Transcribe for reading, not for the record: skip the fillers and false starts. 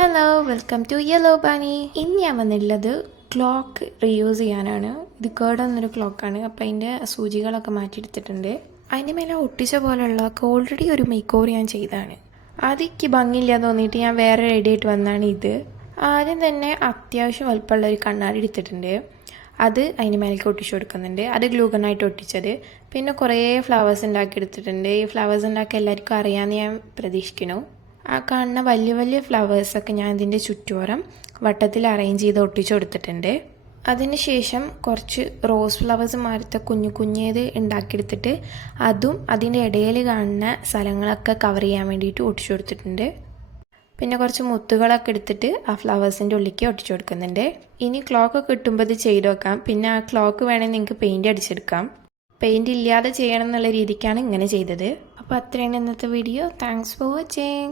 Hello welcome to Yellow Bunny. ഇന്ന് ഞാൻ വന്നിട്ടുള്ളത് ക്ലോക്ക് റീയൂസ് ചെയ്യാനാണ്. ഇത് കേടുവന്നൊരു ക്ലോക്കാണ്. അപ്പോൾ അതിൻ്റെ സൂചികളൊക്കെ മാറ്റിയെടുത്തിട്ടുണ്ട്. അതിൻ്റെ മേലെ ഒട്ടിച്ച പോലെയുള്ള ഓൾറെഡി ഒരു മേക്ക് ഓവർ ഞാൻ ചെയ്തതാണ്. അതെനിക്ക് ഭംഗിയില്ല തോന്നിയിട്ട് ഞാൻ വേറെ റെഡി ആയിട്ട് വന്നതാണ് ഇത്. ആദ്യം തന്നെ അത്യാവശ്യം വലുപ്പമുള്ള ഒരു കണ്ണാടി എടുത്തിട്ടുണ്ട്. അത് അതിന് മേലേക്ക് ഒട്ടിച്ചു കൊടുക്കുന്നുണ്ട്. അത് ഗ്ലൂഗണായിട്ട് ഒട്ടിച്ചത്. പിന്നെ കുറേ ഫ്ലവേഴ്സ് ഉണ്ടാക്കി എടുത്തിട്ടുണ്ട്. ഈ ഫ്ലവേഴ്സ് ഉണ്ടാക്കി എല്ലാവർക്കും അറിയാമെന്ന് ഞാൻ പ്രതീക്ഷിക്കുന്നു. ആ കാണുന്ന വലിയ വലിയ ഫ്ലവേഴ്സൊക്കെ ഞാൻ ഇതിൻ്റെ ചുറ്റോരം വട്ടത്തിൽ അറേഞ്ച് ചെയ്ത് ഒട്ടിച്ചു കൊടുത്തിട്ടുണ്ട്. അതിനുശേഷം കുറച്ച് റോസ് ഫ്ലവേഴ്സ് മാറ്റത്തെ കുഞ്ഞു കുഞ്ഞേത് ഉണ്ടാക്കിയെടുത്തിട്ട് അതും അതിൻ്റെ ഇടയിൽ കാണുന്ന സ്ഥലങ്ങളൊക്കെ കവർ ചെയ്യാൻ വേണ്ടിയിട്ട് ഒട്ടിച്ചു കൊടുത്തിട്ടുണ്ട്. പിന്നെ കുറച്ച് മുത്തുകളൊക്കെ എടുത്തിട്ട് ആ ഫ്ലവേഴ്സിൻ്റെ ഉള്ളിലേക്ക് ഒട്ടിച്ചു കൊടുക്കുന്നുണ്ട്. ഇനി ക്ലോക്ക് കിട്ടുമ്പോൾ ഇത് ചെയ്ത് വെക്കാം. പിന്നെ ആ ക്ലോക്ക് വേണമെങ്കിൽ നിങ്ങൾക്ക് പെയിൻറ്റ് അടിച്ചെടുക്കാം. പെയിൻറ്റ് ഇല്ലാതെ ചെയ്യണം എന്നുള്ള രീതിക്കാണ് ഇങ്ങനെ ചെയ്തത്. അപ്പോൾ അത്രയാണ് ഇന്നത്തെ വീഡിയോ. Thanks for watching.